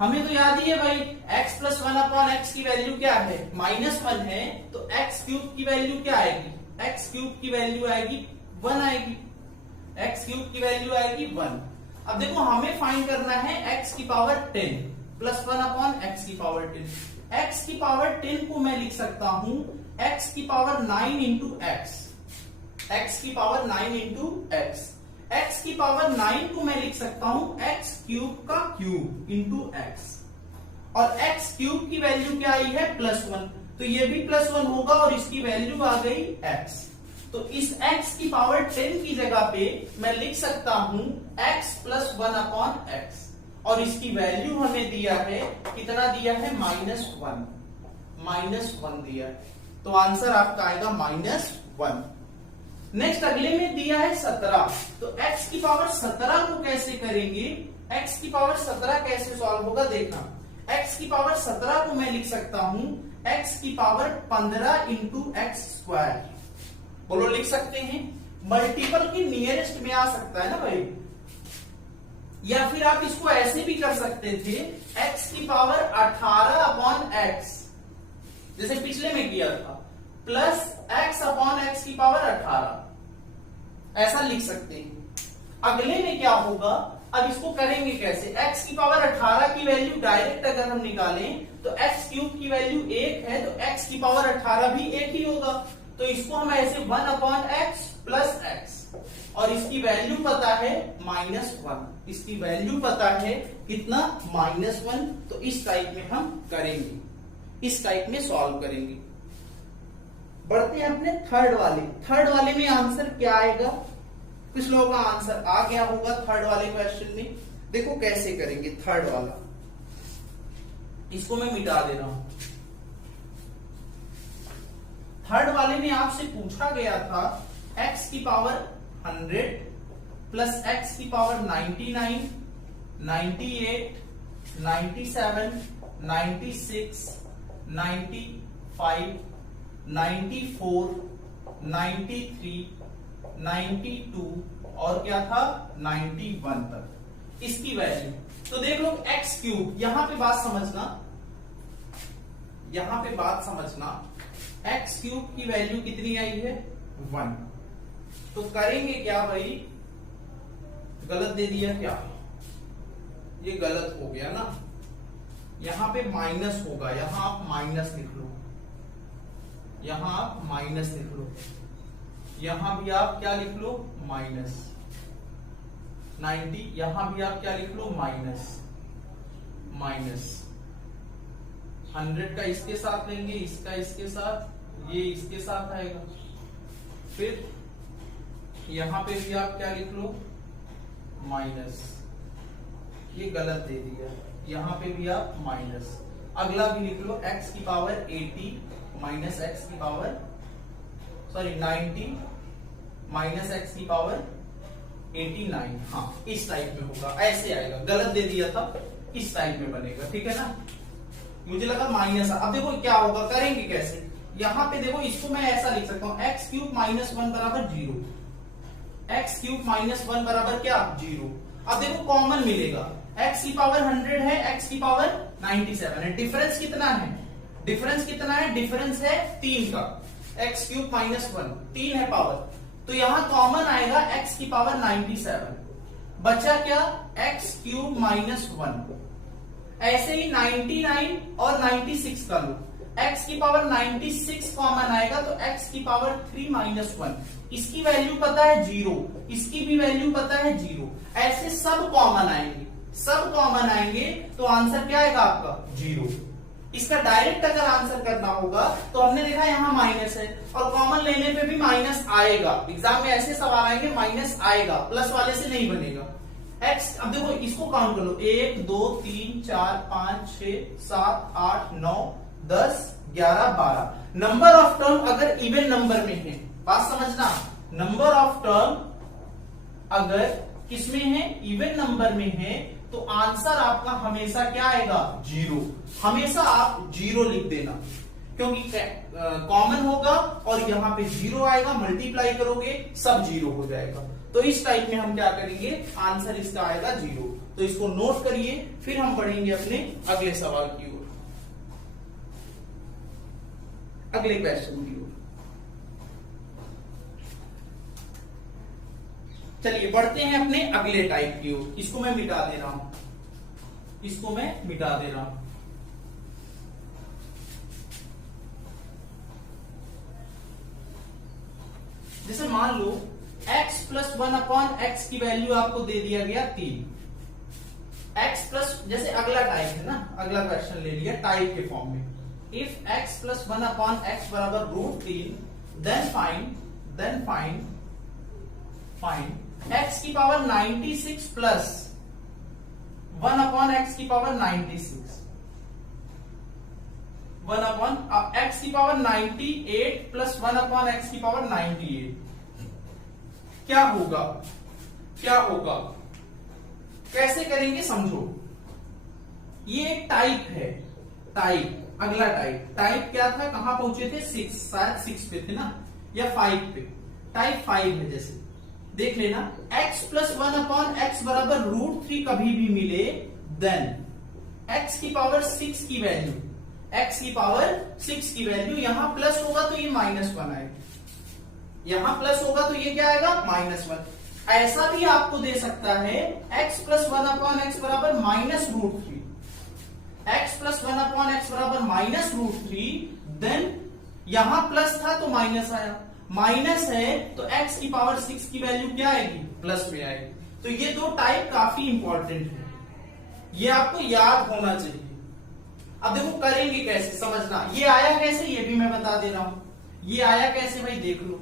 हमें तो याद ही है भाई x प्लस 1 अपॉन एक्स की वैल्यू क्या है -1 है, तो x क्यूब की वैल्यू क्या आएगी, x क्यूब की वैल्यू आएगी 1 आएगी, x क्यूब की वैल्यू आएगी 1। अब देखो हमें फाइंड करना है x की पावर 10 प्लस 1 अपॉन एक्स की पावर 10। x की पावर 10 को मैं लिख सकता हूं x की पावर 9 इंटू एक्स, x की पावर 9 इंटू एक्स, x की पावर 9 को मैं लिख सकता हूं x क्यूब का क्यूब इंटू एक्स, और x क्यूब की वैल्यू क्या आई है +1, तो ये भी +1 होगा और इसकी वैल्यू आ गई x। तो इस x की पावर 10 की जगह पे मैं लिख सकता हूं x प्लस 1 अपॉन एक्स, और इसकी वैल्यू हमें दिया है, कितना दिया है -1 दिया है, तो आंसर आपका आएगा -1। नेक्स्ट अगले में दिया है 17, तो x की पावर 17 को कैसे करेंगे, x की पावर 17 कैसे सॉल्व होगा देखना। x की पावर 17 को मैं लिख सकता हूं x की पावर 15 इंटू एक्स स्क्वायर, बोलो लिख सकते हैं, मल्टीपल की नियरेस्ट में आ सकता है ना भाई, या फिर आप इसको ऐसे भी कर सकते थे x की पावर 18 अपॉन एक्स, जैसे पिछले में किया था, प्लस x अपॉन एक्स की पावर 18, ऐसा लिख सकते हैं। अगले में क्या होगा, अब इसको करेंगे कैसे, x की पावर 18 की वैल्यू डायरेक्ट अगर हम निकालें तो x क्यूब की वैल्यू 1 है, तो x की पावर 18 भी 1 ही होगा, तो इसको हम ऐसे 1 अपॉन एक्स प्लस एक्स, और इसकी वैल्यू पता है -1, इसकी वैल्यू पता है कितना -1। तो इस टाइप में हम करेंगे, इस टाइप में सॉल्व करेंगे। बढ़ते हैं अपने थर्ड वाले में आंसर क्या आएगा, कुछ लोगों का आंसर आ गया होगा थर्ड वाले क्वेश्चन में। देखो कैसे करेंगे थर्ड वाला, इसको मैं मिटा दे रहा हूं। थर्ड वाले में आपसे पूछा गया था x की पावर 100 प्लस x की पावर 99, 98, 97, 96, 95, 94, 93, 92 और क्या था 91 तक इसकी वैल्यू। तो देख लो x क्यूब, यहां पे बात समझना, x क्यूब की वैल्यू कितनी आई है 1। तो करेंगे क्या भाई, गलत दे दिया क्या, ये गलत हो गया ना, यहां पे माइनस होगा, यहां आप माइनस लिख लो, यहां आप माइनस लिख लो, यहां भी आप क्या लिख लो, माइनस 90, यहां भी आप क्या लिख लो, माइनस 100 का इसके साथ लेंगे, इसका इसके साथ, ये इसके साथ आएगा। फिर यहां पे भी आप क्या लिख लो, माइनस, ये गलत दे दिया, यहां पे भी आप माइनस। अगला भी लिख लो, x की पावर 80 माइनस x की पावर 90 माइनस x की पावर 89। हाँ, इस टाइप में होगा, ऐसे आएगा, गलत दे दिया था, इस टाइप में बनेगा, ठीक है ना। मुझे लगा माइनस, अब देखो क्या होगा, करेंगे कैसे। यहां पे देखो, इसको मैं ऐसा लिख सकता हूं, एक्स क्यूब माइनस 1 बराबर 0, एक्स क्यूब माइनस 1 बराबर क्या, 0। अब देखो कॉमन मिलेगा, x की पावर 100 है, x की पावर 97 है, डिफरेंस कितना है, डिफरेंस कितना है, डिफरेंस है 3 का, x क्यूब माइनस 1 3 है पावर, तो यहां कॉमन आएगा x की पावर 97, बचा क्या, x क्यूब माइनस 1। ऐसे ही 99 और 96 का लो, x की पावर 96 कॉमन आएगा, तो x की पावर 3 माइनस 1, इसकी वैल्यू पता है 0, इसकी भी वैल्यू पता है 0, ऐसे सब कॉमन आएंगे, सब कॉमन आएंगे, तो आंसर क्या आएगा आपका, 0। इसका डायरेक्ट अगर आंसर करना होगा तो हमने देखा यहाँ माइनस है, और कॉमन लेने पे भी माइनस आएगा, एग्जाम में ऐसे सवाल आएंगे माइनस आएगा, प्लस वाले से नहीं बनेगा। x, अब देखो इसको काउंट कर लो, 1 2 3 4 5 6 7 8 9 10 11 12। नंबर ऑफ टर्म अगर इवन नंबर में है, बात समझना, नंबर ऑफ टर्म अगर किसमें है, इवन नंबर में है, तो आंसर आपका हमेशा क्या आएगा, 0। हमेशा आप 0 लिख देना, क्योंकि कॉमन होगा और यहां पे 0 आएगा, मल्टीप्लाई करोगे सब 0 हो जाएगा। तो इस टाइप में हम क्या करेंगे, आंसर इसका आएगा 0। तो इसको नोट करिए, फिर हम बढ़ेंगे अपने अगले सवाल की ओर, अगले क्वेश्चन की ओर। चलिए बढ़ते हैं अपने अगले टाइप की ओर। इसको मैं मिटा दे रहा हूं, इसको मैं मिटा दे रहा हूं। जैसे मान लो x प्लस 1 अपॉन एक्स की वैल्यू आपको दे दिया गया 3, x प्लस, जैसे अगला टाइप है ना, अगला क्वेश्चन ले लिया टाइप के फॉर्म में, if x plus 1 upon X बराबर √3 देन फाइंड x की पावर 96 प्लस 1 अपॉन एक्स की पावर 96, 1 अपॉन एक्स की पावर 98 प्लस 1 अपॉन एक्स की पावर 98। क्या होगा, क्या होगा, कैसे करेंगे समझो। ये एक टाइप है, टाइप, अगला टाइप क्या था, कहां पहुंचे थे, 6, शायद 6 पे थे ना, या 5 पे, टाइप 5 है। जैसे देख लेना, x प्लस 1 अपॉन एक्स बराबर √3 कभी भी मिले, देन x की पावर 6 की वैल्यू, x की पावर 6 की वैल्यू, यहां प्लस होगा तो ये -1 आएगा, यहां प्लस होगा तो ये क्या आएगा, -1। ऐसा भी आपको दे सकता है, x प्लस 1 अपॉन एक्स बराबर -√3, x प्लस 1 अपॉन एक्स बराबर -√3, देन यहां प्लस था तो माइनस आया, माइनस है तो x की पावर 6 की वैल्यू क्या आएगी, प्लस में आएगी। तो ये दो टाइप काफी इंपॉर्टेंट है, ये आपको याद होना चाहिए। अब देखो करेंगे कैसे, समझना, ये आया कैसे ये भी मैं बता दे रहा हूं। ये आया कैसे भाई, देख लो,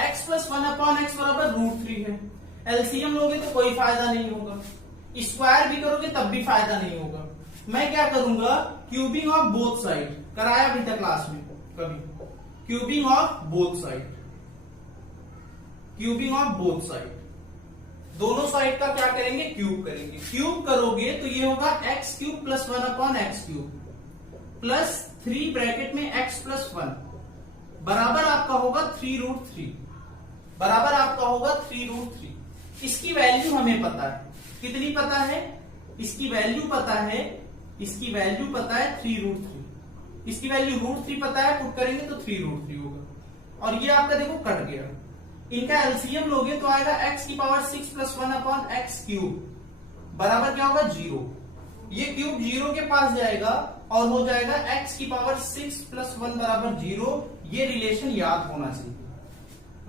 x प्लस 1 अपॉन एक्स बराबर √3 है, एलसीएम लोगे तो कोई फायदा नहीं होगा, स्क्वायर भी करोगे तब भी फायदा नहीं होगा। मैं क्या करूंगा, क्यूबिंग ऑफ बोथ साइड, कराया अभी तक क्लास में कभी, cubing of both side, cubing of both side, दोनों साइड का क्या करेंगे, क्यूब करेंगे। क्यूब करोगे तो ये होगा x cube plus 1 upon X cube plus 3 bracket में x प्लस 1 बराबर आपका होगा 3√3, बराबर आपका होगा 3√3। इसकी वैल्यू हमें पता है, कितनी पता है, इसकी वैल्यू पता है, इसकी वैल्यू पता है 3√3, इसकी वैल्यू √3 पता है, पुट करेंगे तो 3√3 होगा। और ये आपका देखो कट गया, इनका एलसीएम लोगे तो आएगा x की power 6 plus 1 upon X cube बराबर क्या होगा 0। ये क्यूब 0 के पास जाएगा और हो जाएगा x की पावर 6 प्लस 1 बराबर 0। ये रिलेशन याद होना चाहिए।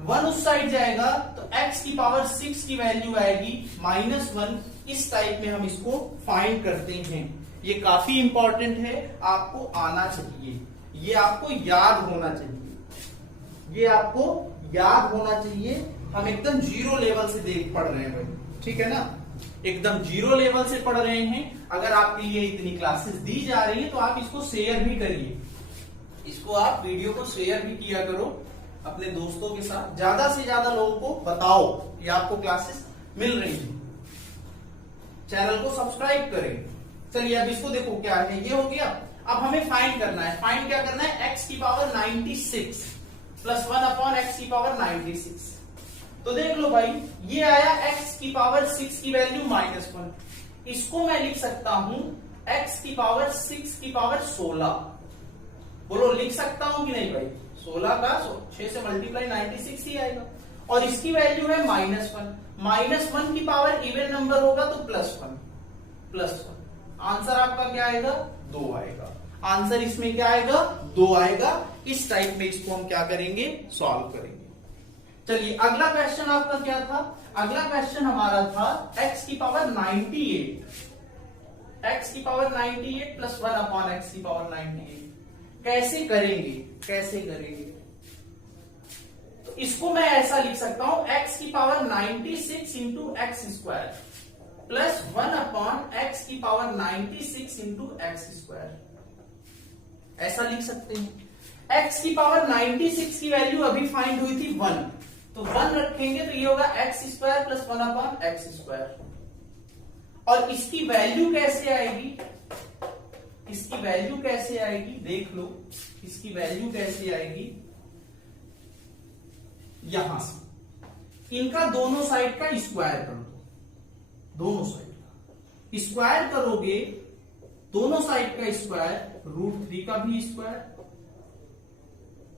1 उस साइड जाएगा तो x की पावर 6 की वैल्यू आएगी -1। इस टाइप में हम इसको फाइंड करते हैं। ये काफी इंपॉर्टेंट है, आपको आना चाहिए, ये आपको याद होना चाहिए, ये आपको याद होना चाहिए। हम एकदम जीरो लेवल से देख पढ़ रहे हैं भाई, ठीक है ना, एकदम जीरो लेवल से पढ़ रहे हैं। अगर आपके लिए इतनी क्लासेस दी जा रही है तो आप इसको शेयर भी करिए, इसको आप वीडियो को शेयर भी किया करो अपने दोस्तों के साथ। ज्यादा से ज्यादा लोगों को बताओ कि आपको क्लासेस मिल रही है। चैनल को सब्सक्राइब करें। चलिए अब इसको देखो क्या है, ये हो गया। अब हमें फाइंड करना है, फाइंड क्या करना है, x की पावर 96 प्लस 1 अपॉन x की पावर 96। तो देख लो भाई, ये आया x की पावर 6 की वैल्यू -1। इसको मैं लिख सकता हूं x की पावर 6 की पावर 16। बोलो लिख सकता हूं कि नहीं भाई? 16 का 6 से मल्टीप्लाई 96 ही आएगा। और इसकी वैल्यू है -1। -1 की पावर इवन नंबर होगा तो +1। आंसर आपका क्या आएगा? 2 आएगा। आंसर इसमें क्या आएगा? 2 आएगा। इस टाइप में इसको हम क्या करेंगे? सॉल्व करेंगे। चलिए अगला क्वेश्चन आपका क्या था? अगला क्वेश्चन हमारा था x की पावर 98। x की पावर 98 प्लस 1 अपॉन x की पावर 98 कैसे करेंगे? तो इसको मैं ऐसा लिख सकता हूं, x की power 96 into x square plus 1 upon x की पावर 96 इंटू एक्स स्क्वायर, ऐसा लिख सकते हैं। x की पावर 96 की वैल्यू अभी फाइंड हुई थी 1, तो 1 रखेंगे तो ये होगा x square plus 1 upon X square. और इसकी वैल्यू कैसे आएगी? इसकी वैल्यू कैसे आएगी देख लो, इसकी वैल्यू कैसे आएगी? यहां से इनका दोनों साइड का स्क्वायर कर दो, दोनों साइड का स्क्वायर करोगे, दोनों साइड का स्क्वायर √3 का भी स्क्वायर,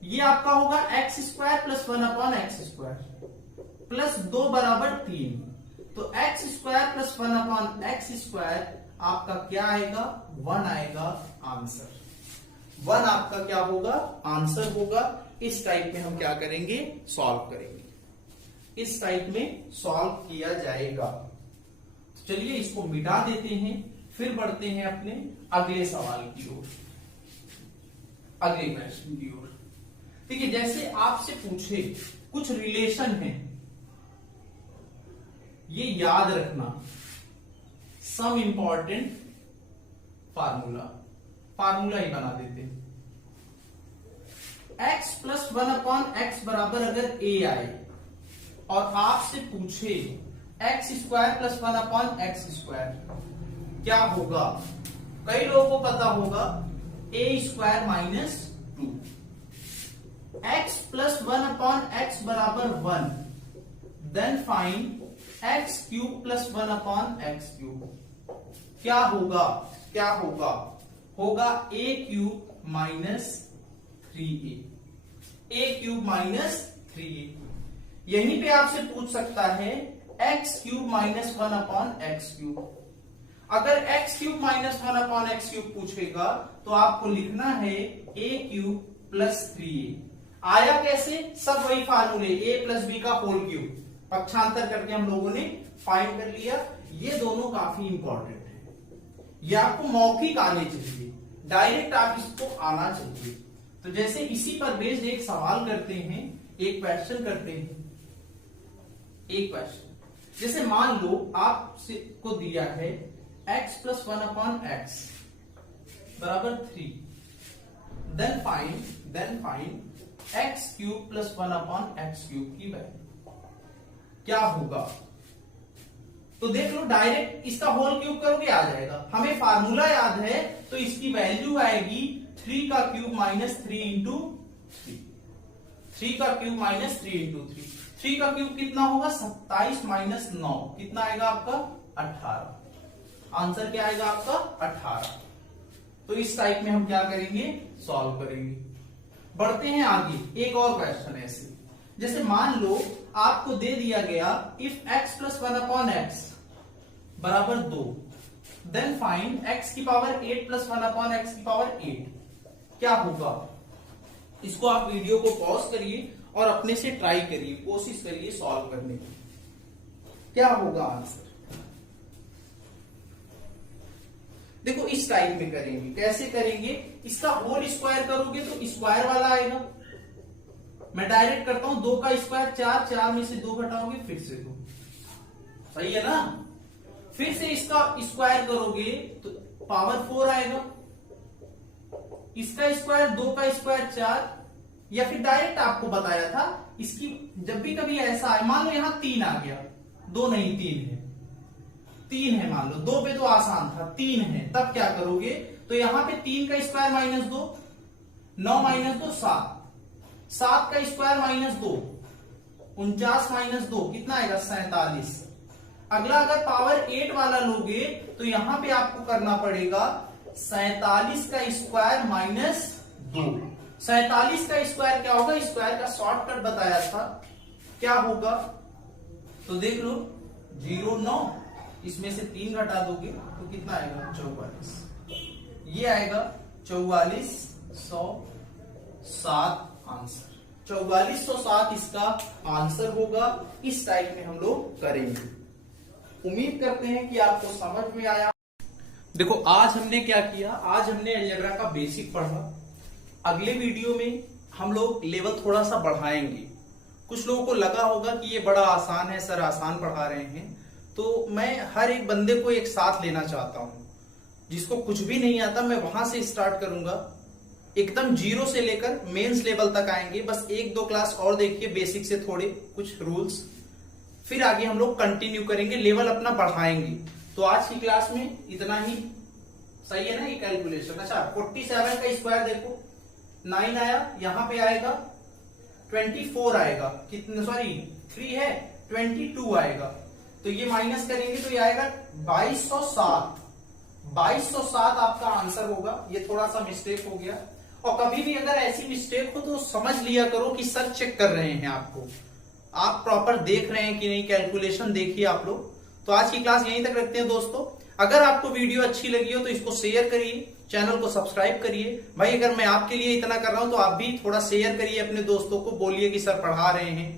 ये आपका होगा x square plus 1 upon X square plus 2 बराबर 3। तो x square plus 1 upon X square आपका क्या आएगा? 1 आएगा आंसर। 1 आपका क्या होगा? आंसर होगा। इस टाइप में हम क्या करेंगे? सॉल्व करेंगे। इस टाइप में सॉल्व किया जाएगा। तो चलिए इसको मिटा देते हैं, फिर बढ़ते हैं अपने अगले सवाल की ओर, अगले क्वेश्चन की ओर। ठीक है, जैसे आपसे पूछे कुछ रिलेशन है, ये याद रखना, सम इंपॉर्टेंट फार्मूला ही बना देते हैं। x प्लस 1 अपॉन एक्स बराबर अगर a आए और आपसे पूछे X square plus 1 upon X square क्या होगा? कई लोगों को पता होगा a square minus 2। x plus 1 upon X बराबर 1, then find X cube plus 1 upon X cube. क्या होगा? होगा a cube minus 3a, a cube minus 3a। यहीं पे आपसे पूछ सकता है X cube minus 1 upon X cube. अगर X cube minus 1 upon X cube पूछेगा तो आपको लिखना है a क्यूब प्लस 3a। आया कैसे? सब वही फार्मूले, a प्लस बी का होल क्यूब, पक्षांतर करके हम लोगों ने फाइंड कर लिया। ये दोनों काफी इंपॉर्टेंट है, ये आपको मौखिक आने चाहिए, डायरेक्ट आप इसको आना चाहिए। तो जैसे इसी पर बेस्ड एक सवाल करते हैं, एक क्वेश्चन करते हैं। एक क्वेश्चन जैसे मान लो आपसे को दिया है x प्लस 1 अपॉन एक्स बराबर 3, then find X cube plus 1 upon X cube की वैल्यू क्या होगा? तो देख लो, डायरेक्ट इसका होल क्यूब करोगे आ जाएगा। हमें फार्मूला याद है, तो इसकी वैल्यू आएगी 3 का क्यूब माइनस 3 इंटू 3 का क्यूब माइनस 3 इंटू 3 का क्यूब कितना होगा? 27 माइनस 9 कितना आएगा आपका? 18। आंसर क्या आएगा आपका? 18। तो इस टाइप में हम क्या करेंगे? सॉल्व करेंगे। बढ़ते हैं आगे, एक और क्वेश्चन है ऐसे, जैसे मान लो आपको दे दिया गया if x plus 1 upon X बराबर 2, देन फाइंड x की पावर 8 प्लस 1 अपॉन एक्स की पावर 8। क्या होगा, इसको आप वीडियो को पॉज करिए और अपने से ट्राई करिए, कोशिश करिए सॉल्व करने की। क्या होगा आंसर? देखो इस टाइप में करेंगे। कैसे करेंगे? इसका होल स्क्वायर करोगे तो स्क्वायर वाला आएगा। मैं डायरेक्ट करता हूं, 2 का स्क्वायर 4, 4 में से 2 घटाओगे फिर से 2, सही है ना। फिर से इसका स्क्वायर करोगे तो पावर 4 आएगा। इसका स्क्वायर 2 का स्क्वायर 4, या फिर डायरेक्ट आपको बताया था इसकी जब भी कभी ऐसा आए, मान लो यहां 3 आ गया, 2 नहीं 3 है, 3 है मान लो, 2 पे तो आसान था, 3 है, तब क्या करोगे? तो यहां पे 3 का स्क्वायर माइनस 2, 9 माइनस 2 7, 7 का स्क्वायर माइनस 2 49 माइनस 2 कितना आएगा? 47। अगला अगर पावर 8 वाला लोगे तो यहां पे आपको करना पड़ेगा 47 का स्क्वायर माइनस 2। 47 का स्क्वायर क्या होगा? स्क्वायर का शॉर्टकट बताया था, क्या होगा? तो देख लो 0 9, इसमें से 3 घटा दोगे तो कितना आएगा? 44। ये आएगा 44 107 आंसर। 4407 इसका आंसर होगा। इस टाइप में हम लोग करेंगे। उम्मीद करते हैं कि आपको समझ में आया। देखो आज हमने क्या किया, आज हमने अलजेब्रा का बेसिक पढ़ा। अगले वीडियो में हम लोग लेवल थोड़ा सा बढ़ाएंगे। कुछ लोगों को लगा होगा कि ये बड़ा आसान है सर, आसान पढ़ा रहे हैं, तो मैं हर एक बंदे को एक साथ लेना चाहता हूं। जिसको कुछ भी नहीं आता मैं वहां से स्टार्ट करूंगा, एकदम 0 से लेकर मेंस लेवल तक आएंगे। बस 1-2 क्लास और देखिए, बेसिक से थोड़े कुछ रूल्स, फिर आगे हम लोग कंटिन्यू करेंगे, लेवल अपना बढ़ाएंगे। तो आज की क्लास में इतना ही, सही है ना ये कैलकुलेशन। अच्छा 47 का स्क्वायर देखो 9 आया, यहां पे आएगा 24 आएगा, कितने सॉरी 3 है 22 आएगा, तो ये माइनस करेंगे तो ये आएगा 2207। 2207 आपका आंसर होगा। ये थोड़ा सा मिस्टेक हो गया, और कभी भी अगर ऐसी मिस्टेक हो तो समझ लिया करो कि सर चेक कर रहे हैं आपको, आप प्रॉपर देख रहे हैं कि नहीं, कैलकुलेशन देखिए आप लोग। तो आज की क्लास यहीं तक रखते हैं दोस्तों। अगर आपको वीडियो अच्छी लगी हो तो इसको शेयर करिए, चैनल को सब्सक्राइब करिए। भाई अगर मैं आपके लिए इतना कर रहा हूं तो आप भी थोड़ा शेयर करिए अपने दोस्तों को, बोलिए कि सर पढ़ा रहे हैं,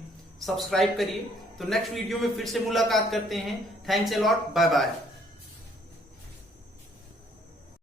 सब्सक्राइब करिए। तो नेक्स्ट वीडियो में फिर से मुलाकात करते हैं। Thanks a lot, bye bye.